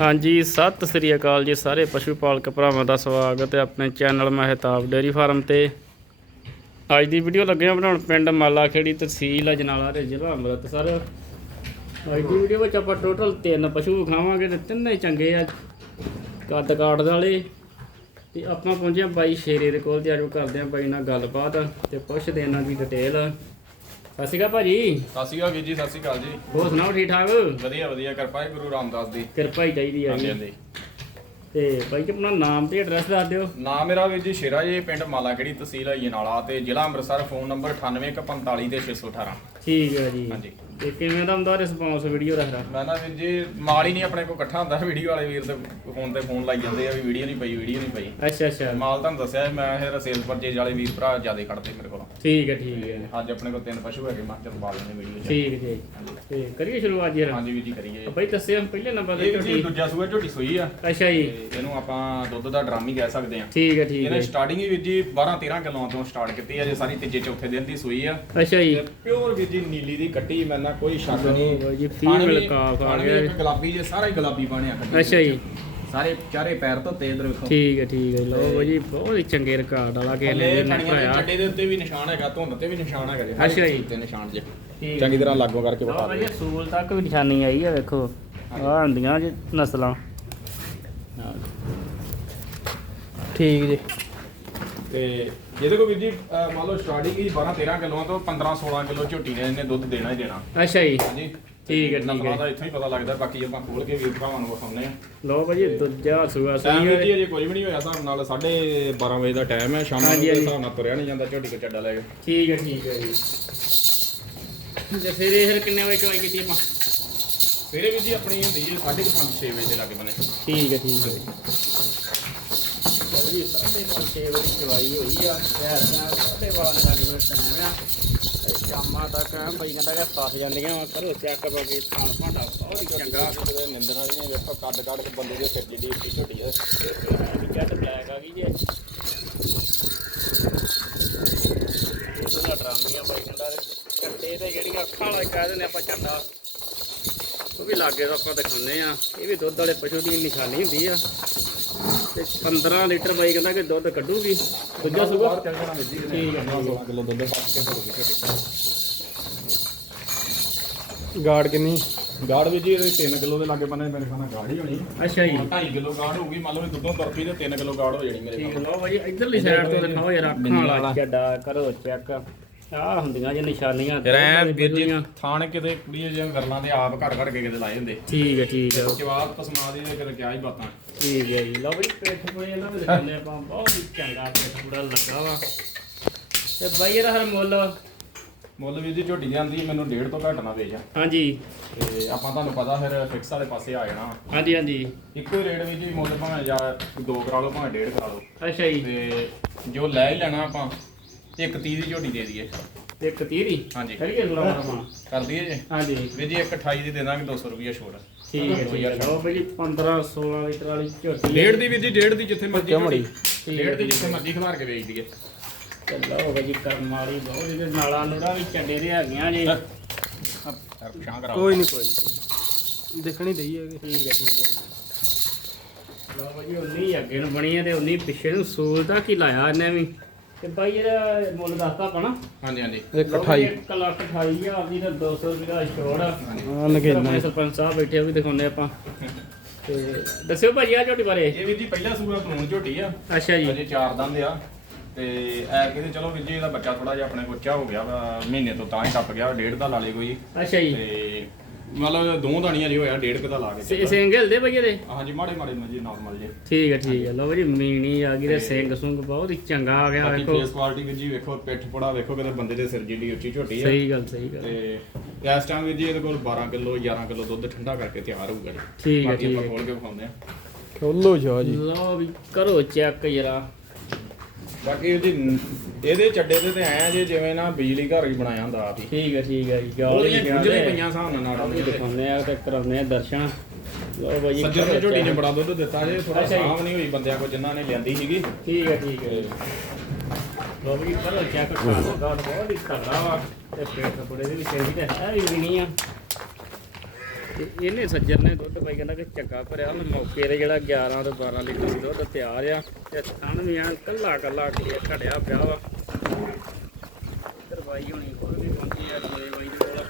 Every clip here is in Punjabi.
ਹਾਂਜੀ, ਸਤਿ ਸ੍ਰੀ ਅਕਾਲ ਜੀ ਸਾਰੇ ਪਸ਼ੂ ਪਾਲਕ ਭਰਾਵਾਂ ਦਾ ਸਵਾਗਤ ਹੈ ਆਪਣੇ ਚੈਨਲ ਮਹਿਤਾਬ ਡੇਅਰੀ ਫਾਰਮ ਤੇ। ਅੱਜ ਦੀ ਵੀਡੀਓ ਲੱਗੇ ਹਾਂ ਬਣਾਉਣ ਪਿੰਡ ਮਾਲਾ ਖੇੜੀ ਤਹਿਸੀਲ ਅਜਨਾਲਾ ਤੇ ਜ਼ਿਲ੍ਹਾ ਅੰਮ੍ਰਿਤਸਰ। ਅੱਜ ਦੀ ਵੀਡੀਓ ਵਿੱਚ ਆਪਾਂ ਟੋਟਲ ਤਿੰਨ ਪਸ਼ੂ ਵਿਖਾਵਾਂਗੇ ਤੇ ਤਿੰਨੇ ਚੰਗੇ ਆ ਕੱਦ ਕਾਟ ਵਾਲੇ। ਤੇ ਆਪਾਂ ਪਹੁੰਚੇ ਹਾਂ ਬਾਈ ਸ਼ੇਰੇ ਦੇ ਕੋਲ ਤੇ ਆਜੋ ਕਰਦੇ ਹਾਂ ਬਾਈ ਨਾਲ ਗੱਲਬਾਤ ਤੇ ਪੁੱਛਦੇ ਇਹਨਾਂ ਦੀ ਡਿਟੇਲ ਸਤਿ ਸ਼੍ਰੀ ਅਕਾਲ ਭਾਜੀ। ਸਤਿ ਸ਼੍ਰੀ ਅਕਾਲ ਵੀਰ ਜੀ ਸਤਿ ਸ਼੍ਰੀ ਅਕਾਲ ਜੀ। ਹੋਰ ਸੁਣਾਓ ਠੀਕ ਠਾਕ? ਵਧੀਆ ਵਧੀਆ ਕਿਰਪਾ ਹੈ ਗੁਰੂ ਰਾਮਦਾਸ ਦੀ। ਕਿਰਪਾ ਹੀ ਚਾਹੀਦੀ ਆ ਹਾਂਜੀ ਜੀ। ਹਾਂਜੀ। ਤੇ ਬਾਈ ਜੀ ਆਪਣਾ ਨਾਮ ਤੇ ਐਡਰੈਸ ਦੱਸ ਦਿਓ। ਨਾਮ ਮੇਰਾ ਵੀਰ ਜੀ ਸ਼ੇਰਾ ਜੀ ਪਿੰਡ ਮਾਲਾ ਕਿਹੜੀ ਤਹਿਸੀਲ ਹੈ ਜਨਾਲਾ ਤੇ ਜ਼ਿਲ੍ਹਾ ਅੰਮ੍ਰਿਤਸਰ ਫੋਨ ਨੰਬਰ 9845 ਤੇ 618 ਠੀਕ ਹੈ ਜੀ। ਹਾਂਜੀ। ਤੇ ਕਿਵੇਂ ਦਾ ਹੁੰਦਾ ਰਿਸਪੌਂਸ ਵੀਡੀਓ ਦਾ ਮੈਂ ਨਾ ਵੀਰ ਜੀ ਮਾਲ ਹੀ ਨਹੀਂ ਆਪਣੇ ਕੋਲ ਇਕੱਠਾ ਹੁੰਦਾ ਵੀਡੀਓ ਵਾਲੇ ਵੀਰ ਤੇ ਫੋਨ ਤੇ ਫੋਨ ਲਾਈ ਜਾਂਦੇ ਆ ਵੀ ਵੀਡੀਓ ਨਹੀਂ ਪਈ ਵੀਡੀਓ ਨਹੀਂ ਪਈ। ਅੱਛਾ ਅੱਛਾ। ਮਾਲ ਤੁਹਾਨੂੰ ਦੱਸਿਆ ਮੈਂ ਇਹ ਸੇਲ ਪਰਚੇਜ ਵਾਲੇ ਵੀਰ ਭਰਾ ਜ਼ਿਆਦਾ ਖੜਦੇ ਮੇਰੇ ਕੋਲ। ਠੀਕ ਹੈ ਠੀਕ ਹੈ। ਅੱਜ ਆਪਣੇ ਕੋਲ ਤਿੰਨ ਪਸ਼ੂ ਹੈਗੇ ਮੈਂ ਚਲ ਪਾ ਲੈਂਦੇ ਵੀਡੀਓ ਚ। ਠੀਕ ਜੀ ਤੇ ਕਰੀਏ ਸ਼ੁਰੂਆਤ ਜੀ ਹਾਂਜੀ ਵੀਰ ਜੀ ਕਰੀਏ। ਬਾਈ ਦੱਸਿਓ ਪਹਿਲੇ ਨੰਬਰ ਤੇ ਝੋਟੀ ਦੂਜਾ ਸੂਆ ਝੋਟੀ ਸੂਈ ਆ। ਅੱਛਾ ਜੀ। ਇਹਨੂੰ ਆਪਾਂ ਦੁੱਧ ਦਾ ਡਰਮ ਹੀ ਕਹਿ ਸਕਦੇ ਆ ਠੀਕ ਹੈ ਠੀਕ ਇਹਨੇ ਹੈ। ਸਟਾਰਟਿੰਗ ਹੀ ਵੀਰ ਜੀ 12 13 ਕਿਲੋਆਂ ਤੋਂ ਸਟਾਰਟ ਕੀਤੀ ਹੈ ਜੇ ਸਾਰੀ ਤੀਜੇ ਚੌਥੇ ਦਿਨ ਦੀ ਸੂਈ ਆ। ਅੱਛਾ ਜੀ। ਪਿਓਰ ਵੀਰ ਜੀ ਨੀਲੀ ਦੀ ਕੱਟੀ ਮੈਂ ਨਾ ਕੋਈ ਸ਼ੱਕ ਨਹੀਂ। ਜੀ ਫੀਮੇਲ ਕਾਫ ਆ ਗਿਆ ਇੱਕ ਗੁਲਾਬੀ ਜੇ ਸਾਰਾ ਹੀ ਗੁਲਾਬੀ ਬਣਿਆ ਕੱਟੀ ਅੱਛਾ ਜੀ। ਸਾਰੇ ਚਾਰੇ ਪੈਰ ਤੋਂ ਤੇਜ਼ ਵੇਖੋ ਠੀਕ ਹੈ ਠੀਕ ਹੈ ਲੋ ਜੀ ਬਹੁਤ ਹੀ ਚੰਗੇ ਰਿਕਾਰਡ ਵਾਲਾ ਕਿਸੇ ਨੇ ਭਰਾਇਆ ਚੱਡੇ ਦੇ ਉੱਤੇ ਵੀ ਨਿਸ਼ਾਨ ਹੈਗਾ ਧੁੰਦ ਤੇ ਵੀ ਨਿਸ਼ਾਨ ਹੈਗਾ ਜੀ ਅੱਛਾ ਜੀ। ਤੇ ਨਿਸ਼ਾਨ ਜੇ। ਠੀਕ ਚੰਗੀ ਤਰ੍ਹਾਂ ਲਾਗੂ ਕਰਕੇ ਲੋ ਬਤਾ ਦਿਓ। ਜੀ ਸੂਲ ਤੱਕ ਵੀ ਨਿਸ਼ਾਨੀ ਆਈ ਹੈ ਵੇਖੋ। ਆ ਹੁੰਦੀਆਂ ਜੀ ਨਸਲਾਂ। ਠੀਕ ਜੀ। ਤੇ ਜਿਹਦੇ ਕੋ ਵੀਰ ਜੀ ਅਹ ਮੰਨ ਲਓ ਸਟਾਰਟਿੰਗ ਹੀ 12 13 ਕਿਲੋਆਂ ਤੋਂ 15 16 ਕਿਲੋ ਝੋਟੀ ਨੇ ਇਹਨੇ ਦੁੱਧ ਦੇਣਾ ਹੀ ਦੇਣਾ। ਅੱਛਾ ਜੀ। ਹਾਂਜੀ। ਠੀਕ ਹੈ, ਠੀਕ ਨਸਲਾਂ ਹੈ। ਦਾ ਇੱਥੋਂ ਹੀ ਪਤਾ ਲੱਗਦਾ ਬਾਕੀ ਆਪਾਂ ਖੋਲ ਕੇ ਵੀਰ ਭਰਾਵਾਂ ਨੂੰ ਵਿਖਾਉਂਦੇ ਆ ਲੋ ਬਾਈ ਜੀ ਦੂਜਾ ਸੂਆ ਟਾਈਮ ਸਹੀ ਵੀ ਜੀ ਹੈ ਅਜੇ ਕੁਝ ਵੀ ਨਹੀਂ ਹੋਇਆ ਹਿਸਾਬ ਨਾਲ 12:30 ਵਜੇ ਦਾ ਟਾਈਮ ਹੈ ਸ਼ਾਮ ਨੂੰ ਹਾਂਜੀ, ਦੇ ਹਾਂਜੀ। ਹਿਸਾਬ ਨਾਲ ਤੁਰਿਆ ਨਹੀਂ ਜਾਂਦਾ ਝੋਟੀ ਕੋ ਚੱਡਾ ਲੈ ਕੇ। ਠੀਕ ਹੈ ਠੀਕ ਹੈ ਜੀ। ਤੇ ਫਿਰ ਇਹ ਫਿਰ ਕਿੰਨੇ ਵਜੇ ਚਵਾਈ ਕੀਤੀ ਆਪਾਂ? ਸਵੇਰੇ ਵੀ ਜੀ ਆਪਣੀ ਹੁੰਦੀ ਹੈ 5:30 6 ਵਜੇ ਦੇ ਲਾਗੇ ਬਨੇ ਠੀਕ ਹੈ ਠੀਕ ਹੈ। ਜੀ ਸਾਢੇ ਪੰਜ ਛੇ ਵਜੇ ਚਵਾਈ ਹੋਈ ਆ ਐਸਾ ਸਾਢੇ ਬਾਰਾਂ ਲੱਗ ਗਏ ਟਾਈਮ ਆ ਤੇ ਸ਼ਾਮਾਂ ਤੱਕ ਐਂ ਬਈ ਕਹਿੰਦਾ ਕਿ ਫਸ ਜਾਂਦੀਆਂ ਵਾ ਕਰੋ ਚੈੱਕ ਬਾਕੀ ਖਾਣ ਭਾਂਡਾ ਬਹੁਤ ਹੀ ਚੰਗਾ ਕਿਤੇ ਨਿੰਦਰ ਵਾਲੀਆਂ ਵੇਖੋ ਕੱਢ ਕੱਢ ਕੇ ਬੰਦੇ ਦੇ ਸਿਰ ਜਿੱਡੀ ਉੱਚੀ ਝੋਟੀ ਹੈ ਜੱਟ ਬਲੈਕ ਆ ਗਈ ਜੀ ਅੱਜ ਡਰਾਮੀਆਂ ਬਾਈ ਕਹਿੰਦਾ ਕੱਟੇ ਤੇ ਜਿਹੜੀਆਂ ਅੱਖਾਂ ਵਾਲੇ ਕਹਿ ਦਿੰਦੇ ਆਪਾਂ ਚੰਡਾ ਉਹ ਵੀ ਲਾਗੇ ਤੋਂ ਆਪਾਂ ਦਿਖਾਉਂਦੇ ਆ ਇਹ ਵੀ ਦੁੱਧ ਵਾਲੇ ਪਸ਼ੂ ਦੀ ਨਿਸ਼ਾਨੀ ਹੁੰਦੀ ਆ। ਤੇ 15 ਲੀਟਰ ਬਾਈ ਕਹਿੰਦਾ ਕਿ ਦੁੱਧ ਕੱਢੂਗੀ। ਦੂਜਾ ਸੂਗਾ ਚੱਲ ਜਾਣਾ ਠੀਕ ਹੈ, ਠੀਕ ਹੈ। 16 ਕਿਲੋ ਦੁੱਧ ਪੱਕ ਕੇ ਹੋਊਗੀ ਝੋਟੀ ਗਾੜ ਕਿੰਨੀ? ਗਾੜ ਵੀ ਜੀ ਇਹਦੇ 3 ਕਿਲੋ ਦੇ ਲਾਗੇ ਬੰਨੇ ਮੇਰੇ ਖਾਣਾ ਗਾੜ ਹੀ ਹੋਣੀ। ਅੱਛਾ ਜੀ। 2.5 ਕਿਲੋ ਗਾੜ ਹੋਊਗੀ ਮੰਨ ਲਓ ਦੁੱਧੋਂ ਤੁਰਪੀ ਤੇ 3 ਕਿਲੋ ਗਾੜ ਹੋ ਜਾਣੀ ਮੇਰੇ ਠੀਕ ਕੋਲ ਲਓ ਬਾਈ ਇਧਰਲੀ ਸਾਈਡ ਤੋਂ ਦਿਖਾਓ ਯਾਰ ਅੱਖਾਂ ਵਾਲਾ ਚੱਡਾ ਕਰੋ ਚੈੱਕ ਆਹ ਹੁੰਦੀਆਂ ਜੇ ਨਿਸ਼ਾਨੀਆਂ ਦੁੱਧ ਵੀਰ ਜੀ। ਥਾਣ ਕਿਤੇ ਕੁੜੀ ਜਿਹੀਆਂ ਗਰਲਾਂ ਦੇ ਆਪ ਘੜ ਘੜ ਕੇ ਕਿਤੇ ਲਾਏ ਹੁੰਦੇ। ਠੀਕ ਹੈ ਠੀਕ ਹੈ। ਜਵਾਬ ਤਸਮਾ ਦੀ ਕਿਤੇ ਕਿਆ ਹੀ ਬਾਤਾਂ। ਠੀਕ ਹੈ ਜੀ। ਲਓ ਬਈ ਪੇਠ ਕੋਈ ਇਹਨਾਂ ਦੇ ਦਿਖਾਉਂਦੇ ਆਪਾਂ। ਬਹੁਤ ਹੀ ਚੰਗਾ ਪੇਠ ਪੂੜਾ ਲੱਗਾ ਵਾ। ਤੇ ਬਾਈ ਇਹਦਾ ਹਰ ਮੁੱਲ? ਮੁੱਲ ਵੀਰ ਜੀ ਝੋਟੀ ਜਾਂਦੀ ਮੈਨੂੰ ਡੇਢ ਤੋਂ ਘੱਟ ਨਾ ਵੇਚ ਹਾਂਜੀ। ਤੇ ਆਪਾਂ ਤੁਹਾਨੂੰ ਪਤਾ ਫਿਰ ਫਿਕਸ ਵਾਲੇ ਪਾਸੇ ਆ ਜਾਣਾ ਹਾਂਜੀ ਹਾਂਜੀ। ਇੱਕੋ ਹੀ ਰੇਟ ਵੀ ਮੁੱਲ ਭਾਵੇਂ ਜਾਂ ਦੋ ਕਰਾ ਲਓ ਭਾਵੇਂ ਡੇਢ ਕਰਾ ਲਓ। ਅੱਛਾ ਜੀ। ਤੇ ਜੋ ਲੈ ਹੀ ਲੈਣਾ ਆਪਾਂ ਇੱਕ 30 ਦੀ ਝੋਟੀ ਦੇ ਦਈਏ। ਤੇ ਇੱਕ ਤੀਰੀ ਹਾਂਜੀ। ਕਰੀਏ ਲੋੜਾ ਆਪਾਂ? ਕਰ ਦਈਏ ਜੇ। ਹਾਂਜੀ। ਵੀਰ ਜੀ ਇੱਕ 28 ਦੀ ਦੇ ਦਾਂਗੇ 200 ਰੁਪਏ ਛੋੜ ਠੀਕ ਹੈ ਠੀਕ ਹੈ। ਲਓ ਬਈ 15 16 ਲੀਟਰ ਵਾਲੀ ਝੋਟੀ। ਹੈ। ਡੇਢ ਦੀ ਵੀਰ ਜੀ ਡੇਢ ਦੀ ਜਿੱਥੇ ਮਰਜ਼ੀ ਮੜੀ। ਝੋਟੀ। ਡੇਢ ਦੀ ਜਿੱਥੇ ਮਰਜ਼ੀ ਖਿਲਾਰ ਕੇ ਵੇਚ ਦਈਏ। ਤੇ ਲਓ ਬਈ ਕਰਮ ਵਾਲੀ ਬਹੁਤ ਇਹਦੇ ਨਾਲਾਂ ਨੂੜਾ ਵੀ ਚੱਡੇ ਦੇ ਹੈਗੀਆਂ ਜੀ। ਕੋਈ ਨਹੀਂ ਕੋਈ ਨਹੀਂ ਦੇਖਣੀ ਦਈ ਹੈਗੇ ਠੀਕ ਹੈ ਠੀਕ ਹੈ। ਲਓ ਭਾਜੀ ਉਨੀ ਅੱਗੇ ਨੂੰ ਬਣੀ ਹੈ ਤੇ ਉਨੀ ਪਿੱਛੇ ਨੂੰ ਸੂਲ ਦਾ ਕੀ ਲਾਇਆ ਇਹਨੇ ਵੀ? ਤੇ ਬਾਈ ਇਹਦਾ ਮੁੱਲ ਦੱਸਤਾ ਆਪਣਾ ਹਾਂਜੀ ਹਾਂਜੀ। ਇੱਕ 28 1 ਲੱਖ 28 ਹਜ਼ਾਰ ਦੀ ਤਾਂ 200 ਰੁਪਏ ਦਾ ਛੋੜ ਆ। ਹਾਂ ਨਗੇਨਾ। ਆਪਣੇ ਸਰਪੰਚ ਸਾਹਿਬ ਬੈਠੇ ਆ, ਉਹ ਵੀ ਦਿਖਾਉਂਦੇ ਆਪਾਂ। ਤੇ ਦੱਸਿਓ ਭਾਜੀ ਆ ਝੋਟੀ ਬਾਰੇ। ਇਹ ਵੀਰ ਜੀ ਪਹਿਲਾ ਸੂਆ ਕਾਨੂੰਨ ਝੋਟੀ ਆ। ਅੱਛਾ ਜੀ। ਅਜੇ ਚਾਰ ਦੰਦ ਆ। ਤੇ ਐਰ ਕਿਤੇ ਚਲੋ ਵੀਰ ਜੀ ਇਹਦਾ ਬੱਚਾ ਥੋੜਾ ਜਿਹਾ ਆਪਣੇ ਕੋਲ ਉੱਚਾ ਹੋ ਗਿਆ ਮਹੀਨੇ ਤੋਂ ਤਾਂ ਹੀ ਟੱਪ ਗਿਆ ਡੇਢ ਦਾ ਲਾ ਲੇ ਕੋਈ। ਅੱਛਾ ਜੀ। ਤੇ ਮਤਲਬ ਦੋ ਦਾਣੀਆਂ ਜੀ ਹੋਇਆ ਡੇਢ ਕੁ ਦਾ ਲਾ ਕੇ ਸੇ ਸਿੰਗਲ ਦੇ ਭਾਈ ਇਹਦੇ? ਹਾਂਜੀ ਮਾੜੇ ਮਾੜੇ ਜੀ ਨਾਰਮਲ ਜੀ ਠੀਕ ਹੈ ਠੀਕ ਹੈ। ਲਓ ਭਾਜੀ ਮੀਣੀ ਆ ਗਈ ਤੇ ਸਿੰਘ ਸੁੰਗ ਬਹੁਤ ਹੀ ਚੰਗਾ ਆ ਗਿਆ ਬਾਕੀ ਵੇਖੋ। ਫੇਸ ਕੁਆਲਿਟੀ ਵੀਰ ਜੀ ਵੇਖੋ ਪਿੱਠ ਪੜਾ ਵੇਖੋ ਕਿਤੇ ਬੰਦੇ ਦੇ ਸਿਰ ਜਿੱਡੀ ਉੱਚੀ ਝੋਟੀ ਆ। ਸਹੀ ਗੱਲ ਸਹੀ ਗੱਲ। ਤੇ ਇਸ ਟਾਈਮ ਵੀਰ ਜੀ ਇਹਦੇ ਕੋਲ 12 ਕਿਲੋ 11 ਕਿਲੋ ਦੁੱਧ ਠੰਡਾ ਕਰਕੇ ਤਿਆਰ ਹੋਊਗਾ ਜੀ। ਠੀਕ ਹੈ ਬਾਕੀ ਆਪਾਂ ਹੈ। ਖੋਲ ਕੇ ਵਿਖਾਉਂਦੇ ਆ ਖੋਲੋ ਜਾ ਜੀ। ਲਓ ਵੀ ਕਰੋ ਚੈੱਕ ਜਰਾ। ਬਾਕੀ ਇਹਦੀ ਇਹਦੇ ਚੱਡੇ ਤੇ ਤੇ ਐ ਜੇ ਜਿਵੇਂ ਨਾ ਬਿਜਲੀ ਘਰ ਹੀ ਬਣਾਇਆ ਹੁੰਦਾ ਆਪ ਹੀ। ਠੀਕ ਹੈ ਠੀਕ ਹੈ ਜੀ ਗਾਲ ਉਹਦੀਆਂ ਵੀ ਗੁੰਝਲੇ ਕਹਿੰਦੇ ਪਈਆਂ ਹਿਸਾਬ ਨਾਲ ਨਾੜਾਂ ਵੀ ਦੇ ਦਿਖਾਉਂਦੇ ਆ ਤੇ ਕਰਾਉਂਦੇ ਆ ਦਰਸ਼ਨ। ਲਓ ਬਾਈ ਜੀ ਸੱਜਣ ਕਰੋ ਦੀ ਝੋਟੀ ਨੇ check। ਬੜਾ ਦੁੱਧ ਦਿੱਤਾ ਜੇ ਥੋੜਾ ਅੱਛਾ ਜੀ। ਨਹੀਂ ਹੋਈ ਬੰਦਿਆਂ ਕੋ ਜਿਨ੍ਹਾਂ ਨੇ ਲਿਆਂਦੀ ਸੀਗੀ। ਠੀਕ ਹੈ ਠੀਕ ਹੈ ਲਓ ਵੀ ਕਰੋ ਚੈੱਕ ਕਰ। ਲਓ ਗਾਲ ਬਹੁਤ ਹੀ ਤਗੜਾ ਵਾ। ਤੇ ਪੇਟ ਬੜੇ ਦੇ ਵੀ ਤੇ ਹੈ ਵੀ ਨਹੀਂ ਆ। ਤੇ ਇਹਨੇ ਸੱਜਰ ਨੇ ਦੁੱਧ ਪਾਈ ਕਹਿੰਦਾ ਕਿ ਚੰਗਾ ਭਰਿਆ ਹੁਣ ਮੌਕੇ ਤੇ ਜਿਹੜਾ 11 ਤੋਂ 12 ਲੀਟਰ ਦੀ ਦੁੱਧ ਤਿਆਰ ਆ ਤੇ ਥਣ ਵੀ ਆ ਕੱਲਾ ਕੱਲਾ ਕੀ ਘੜਿਆ ਪਿਆ ਵਾ। ਦਰਵਾਈ ਹੋਣੀ ਹੋਰ ਵੀ ਪਹੁੰਚੀ ਆ ਦੋਏ ਬਾਈ ਦੇ ਕੋਲ।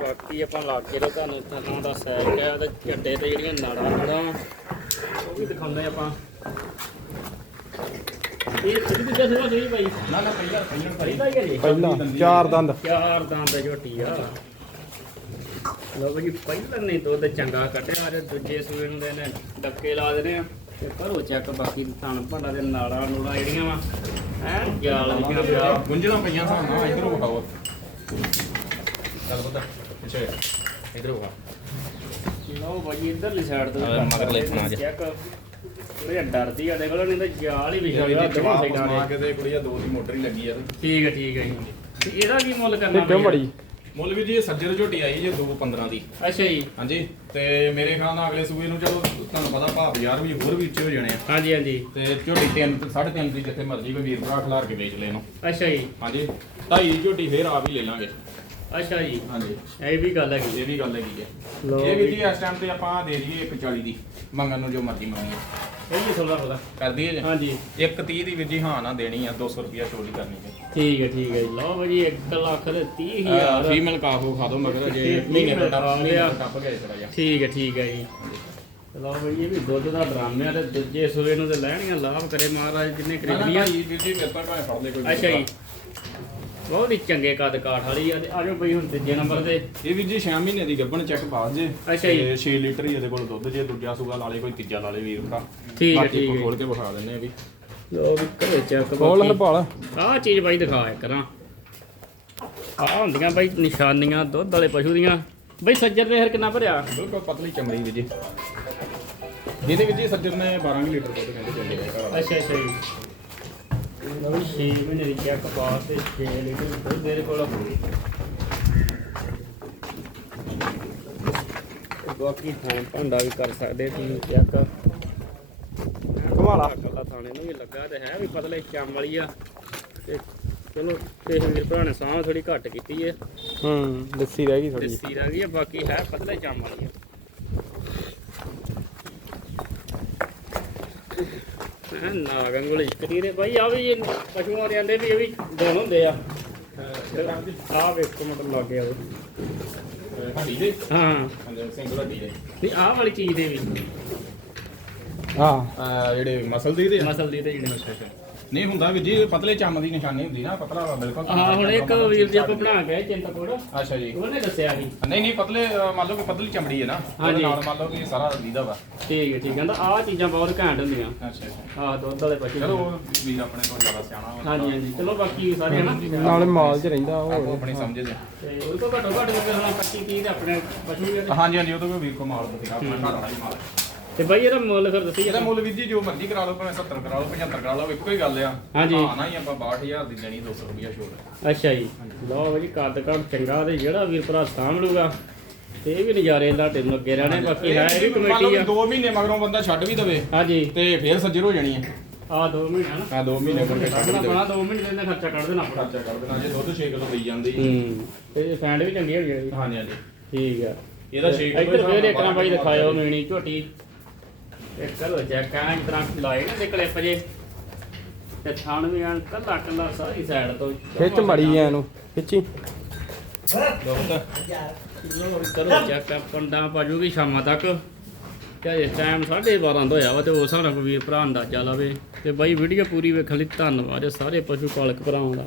ਬਾਕੀ ਆਪਾਂ ਲਾਗੇ ਤੋਂ ਤੁਹਾਨੂੰ ਥਾਂ ਦਾ ਸੈਰ ਹੈ ਤੇ ਝੱਡੇ ਤੇ ਜਿਹੜੀਆਂ ਨਾੜਾਂ ਨਾੜਾਂ ਵਾ, ਉਹ ਵੀ ਦਿਖਾਉਂਦੇ ਆਪਾਂ। ਇਹ ਸਿੱਧੀ ਤੇ ਸੇਵਾ ਸਹੀ ਭਾਈ ਨਾ ਨਾ ਪਹਿਲਾਂ ਪਹਿਲਾਂ ਪਹਿਲਾਂ ਹੀ ਕਰੀ ਪਹਿਲਾਂ ਚਾਰ ਦੰਦ। ਚਾਰ ਦੰਦ ਝੋਟੀ ਆ। ਲੋ ਬਈ ਪਹਿਲਾਂ ਨਹੀਂ ਦੁੱਧ ਚੰਗਾ ਕੱਢਿਆ ਤੇ ਦੂਜੇ ਸੂਏ ਨੂੰ ਦੇ ਨੇ ਡੱਕੇ ਲਾ ਦੇਣੇ ਆ। ਤੇ ਕਰੋ ਚੈੱਕ ਬਾਕੀ ਥਣ ਭਾਂਡਾ ਦੇ ਨਾੜਾਂ ਨੂੜਾਂ ਜਿਹੜੀਆਂ ਵਾ ਐ ਜਾਲ ਦੀਆਂ ਪਿਆ। ਗੁੰਝਲਾਂ ਪਈਆਂ ਸਾਨੂੰ ਨਾ ਇਧਰੋਂ ਵਿਖਾਓ। ਚੱਲ ਪੁੱਤ ਪਿੱਛੇ ਇਧਰੋਂ ਵਿਖਾ। ਲਓ ਬਾਈ ਇਧਰਲੀ ਸਾਈਡ ਤੋਂ ਮਗਰ ਲਿਖਣਾ ਜੀ। ਚੈੱਕ ਉਹ ਡਰਦੀ ਆ ਦੇਖ ਲਓ ਨਹੀਂ ਤਾਂ ਜਾਲ ਹੀ ਵਿਛਿਆ ਇਹਦੀ ਹੋਇਆ ਦੋਵਾਂ ਜਵਾਬ ਸਾਈਡਾਂ ਸੁਣਾ ਦੇ ਕੇ ਤੇ ਕੁੜੀਆ ਦੋ ਦੀ ਮੋਟਰ ਹੀ ਲੱਗੀ ਆ। ਤੇ ਠੀਕ ਹੈ ਠੀਕ ਹੈ ਜੀ। ਤੇ ਇਹਦਾ ਕੀ ਮੁੱਲ ਕਰਨਾ ਇਹ ਕਿਉਂ ਭਈਆ? ਬੜੀ ਮੁੱਲ ਵੀ ਜੀ ਇਹ ਸੱਜਰ ਝੋਟੀ ਆਈ ਜੇ 215 ਦੀ। ਅੱਛਾ ਜੀ। ਹਾਂਜੀ ਤੇ ਮੇਰੇ ਖਿਆਲ ਨਾਲ ਅਗਲੇ ਸੂਏ ਨੂੰ ਚਲੋ ਤੁਹਾਨੂੰ ਪਤਾ ਭਾਅ ਬਾਜ਼ਾਰ ਵੀ ਹੋਰ ਵੀ ਉੱਚੇ ਹੋ ਜਾਣੇ ਆ। ਹਾਂਜੀ ਹਾਂਜੀ। ਤੇ ਝੋਟੀ 3 3.5 ਦੀ ਜਿੱਥੇ ਮਰਜ਼ੀ ਕੋਈ ਵੀਰ ਭਰਾ ਖਿਲਾਰ ਕੇ ਵੇਚ ਲੈਣੋ ਅੱਛਾ ਜੀ। ਹਾਂਜੀ ਢਾਈ ਦੀ ਝੋਟੀ ਫੇਰ ਆਪ ਹੀ ਲੈ ਲਾਂਗੇ। ਅੱਛਾ ਜੀ। ਹਾਂਜੀ। ਇਹ ਵੀ ਗੱਲ ਹੈਗੀ। ਇਹ ਵੀ ਗੱਲ ਹੈਗੀ ਹੈ। ਇਹ ਵੀ। ਜੀ ਇਸ ਟਾਈਮ ਤੇ ਆਪਾਂ ਦੇ ਦਈਏ 140 ਦੀ ਮੰਗਣ ਨੂੰ ਜੋ ਮਰਜ਼ੀ ਮੰਗੀਏ। ਇਹ ਵੀ ਥੋੜਾ ਪਤਾ ਕਰ ਦਈਏ ਜੀ? ਹਾਂਜੀ। 130 ਦੀ ਵੀਰ ਜੀ ਹਾਂ ਨਾ ਦੇਣੀ ਆ 200 ਰੁਪਿਆ ਚੋਰੀ ਕਰਨੀ ਹੈ। ਠੀਕ ਹੈ ਠੀਕ ਹੈ ਜੀ। ਲਓ ਭਾਜੀ 1 ਲੱਖ ਤੇ 30000 ਫੀਮੇਲ ਕਾਫੋ ਖਾ ਦੋ ਮਗਰ ਜੇ ਮਹੀਨੇ ਦਾ ਲਿਆ। ਦਾ ਟੱਪ ਗਿਆ ਥੋੜਾ ਜਿਹਾ। ਠੀਕ ਹੈ ਠੀਕ ਹੈ ਜੀ। ਲਓ ਭਾਈ ਇਹ ਵੀ ਦੁੱਧ ਦਾ ਡਰਾਮਿਆਂ ਤੇ ਦੂਜੇ ਸੂਏ ਨੂੰ ਤੇ ਲੈਣੀਆਂ ਲਾਭ ਕਰੇ ਮਹਾਰਾਜ ਜਿੰਨੇ ਨਾ, ਨਾ, ਖਰੀਦੀਆਂ ਭਾਈ ਵੀਰ ਜੀ ਮੇਰੇ ਤੋਂ ਭਾਵੇਂ ਫੜ ਲੈ ਕੋਈ ਅੱਛਾ ਜੀ। ਬਹੁਤ ਹੀ ਚੰਗੇ ਕੱਦ ਕਾਠ ਵਾਲੀ ਆ ਤੇ ਆਜੋ ਬਈ ਹੁਣ ਤੀਜੇ ਨੰਬਰ ਤੇ। ਇਹ ਵੀਰ ਜੀ 6 ਮਹੀਨੇ ਦੀ ਗੱਭਣ ਚੈੱਕ ਬਾਅਦ ਜੇ। ਅੱਛਾ ਜੀ। 6 ਲੀਟਰ ਹੀ ਇਹਦੇ ਕੋਲ ਦੁੱਧ ਜੇ ਦੂਜਾ ਸੂਗਾ ਲਾ ਲੇ ਕੋਈ ਤੀਜਾ ਲਾ ਲੇ ਵੀਰ ਭਰਾ। ਠੀਕ ਹੈ, ਬਾਕੀ ਠੀਕ ਹੈ। ਖੋਲ ਕੇ ਵਿਖਾ ਦਿੰਨੇ ਆ ਵੀ। ਲੋ ਵੀ ਘਰੇ ਚੱਕ ਖੋਲ ਹਰਪਾਲ। ਆਹ ਚੀਜ਼ ਬਾਈ ਦਿਖਾ ਇੱਕ ਨਾ। ਆਹ ਹੁੰਦੀਆਂ ਬਾਈ ਨਿਸ਼ਾਨੀਆਂ ਦੁੱਧ ਵਾਲੇ ਪਸ਼ੂ ਦੀਆਂ। ਬਈ ਸੱਜਰ ਦੇ ਹਰ ਕਿੰਨਾ ਭਰਿਆ? ਬਿਲਕੁਲ ਪਤਲੀ ਚਮੜੀ ਵੀਰ ਜੀ। ਇਹਦੇ ਵਿੱਚ ਜੀ ਸੱਜਰ ਨੇ 12 ਕੁ ਲੀਟਰ ਦੁੱਧ ਕਹਿੰਦੇ ਚੱਲੇ ਆ ਘਰ ਵਾਲੇ। ਅੱਛਾ ਅੱਛਾ ਜੀ। 6 ਮਹੀਨੇ ਦੀ ਚੈੱਕ ਪਾਸ ਤੇ 6 ਲੀਟਰ ਦੁੱਧ ਕੋਲ ਬਾਕੀ ਥਾਂ ਭਾਂਡਾ ਵੀ ਕਰ ਸਕਦੇ ਤੁਸੀਂ ਚੈੱਕ ਕਮਾਲਾ ਕੱਲਾ ਥਾਣੇ ਨੂੰ ਵੀ ਲੱਗਾ ਤੇ ਹੈ ਵੀ ਪਤਲੇ ਚਮ ਵਾਲੀ ਆ। ਤੇ ਚਲੋ ਤੇ ਵੀਰ ਭਰਾ ਨੇ ਸਾਹ ਥੋੜੀ ਘੱਟ ਕੀਤੀ ਹੈ ਹੂੰ ਲੱਸੀ ਰਹਿ ਗਈ ਥੋੜੀ ਦੇਸੀ ਰਹਿ ਗਈ ਆ ਬਾਕੀ ਹੈ ਪਤਲੇ ਚਮ ਵਾਲੀ ਆ। ਹੈ ਨਾਗ ਦੇ ਭਾਈ ਆ ਵੀ ਇਹ ਪਸ਼ੂਆਂ ਦੇ ਆਂਦੇ ਵੀ ਇਹ ਵੀ ਦੋਨ ਹੁੰਦੇ ਆ। ਆ ਵੇਖੋ ਮਤਲਬ ਲੱਗ ਗਿਆ ਹੱਡੀ ਦੇ ਹਾਂ ਸਿੰਗਲ ਹੱਡੀ ਦੇ ਤੇ ਆਹ ਵਾਲੀ ਚੀਜ਼ ਦੇ ਵੀ। ਹਾਂ। ਆ ਜਿਹੜੇ ਮਸਲ ਦੇ ਦੇ ਮਸਲ ਦੀ ਤੇ ਜਿਹੜੇ ਨਹੀਂ ਹੁੰਦਾ ਵੀ ਜੀ ਪਤਲੇ ਚੰਮ ਦੀ ਨਿਸ਼ਾਨੀ ਹੁੰਦੀ ਨਾ ਪਤਲਾ ਵਾ ਬਿਲਕੁਲ। ਹਾਂ ਹੁਣ ਇੱਕ ਵੀਰ ਜੀ ਆਪਾਂ ਬਣਾ ਕੇ ਆਏ ਚਿੰਤਪੁਰ। ਅੱਛਾ ਜੀ। ਉਹਨੇ ਦੱਸਿਆ ਸੀ। ਨਹੀਂ ਨਹੀਂ ਪਤਲੇ ਅਹ ਮੰਨ ਲਓ ਕਿ ਪਤਲੀ ਚਮੜੀ ਹੈ ਨਾ ਹਾਂਜੀ। ਉਹਦੇ ਨਾਲ ਮੰਨ ਲਓ ਕਿ ਸਾਰਾ ਦੀਦਾ ਵਾ। ਠੀਕ ਹੈ ਠੀਕ ਹੈ। ਕਹਿੰਦਾ ਆਹ ਚੀਜ਼ਾਂ ਬਹੁਤ ਘੈਂਟ ਹੁੰਦੀਆਂ। ਅੱਛਾ ਅੱਛਾ। ਆਹ ਦੁੱਧ ਵਾਲੇ ਪਸ਼ੂ ਚਲੋ ਉਹ ਵੀ ਆਪਣੇ ਕੋਲ ਜ਼ਿਆਦਾ ਸਿਆਣਾ ਵਾ। ਹਾਂਜੀ ਹਾਂਜੀ। ਚਲੋ ਬਾਕੀ ਸਾਰੇ ਹਨਾ। ਨਾਲੇ ਮਾਲ 'ਚ ਰਹਿੰਦਾ ਆਪੋ ਉਹ ਆਪਣੀ ਸਮਝੇ ਦੇ। ਤੇ ਉਹ ਤੋਂ ਘੱਟੋ ਘੱਟ ਹੁਣ 25 30 ਦੇ ਆਪਣੇ ਪਸ਼ੂ ਵੀ ਆ। ਤੇ- ਹਾਂਜੀ ਹਾਂਜੀ ਉਹ ਤਾਂ ਕੋਈ ਵੀਰ ਕੋ ਮਾਲ ਬਥੇਰਾ ਆਪਣਾ ਘਰ ਵਾਲਾ ਹੀ ਮਾਲ ਤੇ ਬਾਈ ਇਹਦਾ ਮੁੱਲ ਫਿਰ ਦੱਸੀ ਇਹਦਾ ਮੁੱਲ ਵੀ ਜੀ ਜੋ ਮਰਜ਼ੀ ਕਰਾ ਲਓ ਭਾਵੇਂ 70 ਕਰਾ ਲਓ 75 ਕਰਾ ਲਓ ਇੱਕੋ ਹੀ ਗੱਲ ਆ। ਹਾਂਜੀ। ਹਾਂ ਨਾ ਹੀ ਆਪਾਂ 62000 ਦੀ ਦੇਣੀ 200 ਰੁਪਿਆ ਛੋੜ ਅੱਛਾ ਜੀ। ਲਓ ਬਾਈ ਕੱਦ ਕੱਦ ਚੰਗਾ ਤੇ ਜਿਹੜਾ ਵੀਰ ਭਰਾ ਸਾਂਭ ਲੂਗਾ ਤੇ ਇਹ ਵੀ ਨਜ਼ਾਰੇ ਲਾਟੇ ਨੂੰ ਅੱਗੇ ਰਹਿਣੇ ਬਾਕੀ ਹੈ ਇਹ ਵੀ ਕਮੇਟੀ ਆ। 2 ਮਹੀਨੇ ਮਗਰੋਂ ਬੰਦਾ ਛੱਡ ਵੀ ਦਵੇ ਹਾਂਜੀ। ਤੇ ਫੇਰ ਸੱਜਰ ਹੋ ਜਾਣੀ ਹੈ ਆ 2 ਮਹੀਨੇ ਨਾ। ਹਾਂ 2 ਮਹੀਨੇ ਮੁੜ ਕੇ ਛੱਡ ਵੀ ਆਪਣਾ ਦਵੇ। ਬਣਾ 2 ਮਹੀਨੇ ਦਾ ਖਰਚਾ ਕੱਢ ਦੇਣਾ ਆਪਣਾ। ਖਰਚਾ ਕਰ ਦੇਣਾ ਜੇ ਦੁੱਧ 6 ਕਿਲੋ ਪਈ ਜਾਂਦੀ। ਹੂੰ ਤੇ ਫੈਂਡ ਵੀ ਚੰਗੀ ਹੈਗੀ ਆ ਜੀ। ਹਾਂਜੀ ਹਾਂਜੀ। ਠੀਕ ਆ। ਇਹਦਾ ਛੇ ਕਿਲੋ ਇੱਧਰ ਫੇਰ ਇੱਕ ਨਾ ਬਾਈ ਦਿਖਾਇਓ ਮੀਣੀ ਝੋਟੀ। ਇੱਕ ਕਰੋ ਚੈੱਕ ਇਸ ਤਰ੍ਹਾਂ ਲਾਏ ਨਾ ਦੇ ਕਲਿੱਪ ਜੇ ਤੇ ਥਾਣ ਵੀ ਆਂ ਕੱਲਾ ਕੱਲਾ ਸਾਰੀ ਸਾਈਡ ਤੋਂ ਖਿੱਚ ਮੜੀ ਐ ਇਹਨੂੰ ਖਿੱਚੀ। ਦੁੱਧ ਲੋ ਕਰੋ ਚੈੱਕ ਪੰਡਾਂ ਪਾਜੂਗੀ ਸ਼ਾਮਾਂ ਤੱਕ। ਤੇ ਇਸ ਟਾਈਮ 12:30 ਦਾ ਹੋਇਆ ਵਾ ਤੇ ਉਸ ਹਿਸਾਬ ਨਾਲ ਵੀਰ ਭਰਾ ਅੰਦਾਜ਼ਾ ਲਾਵੇ। ਤੇ ਬਾਈ ਵੀਡੀਓ ਪੂਰੀ ਵੇਖਣ ਲਈ ਧੰਨਵਾਦ ਸਾਰੇ ਪਸ਼ੂ ਪਾਲਕ ਭਰਾਵਾਂ ਦਾ।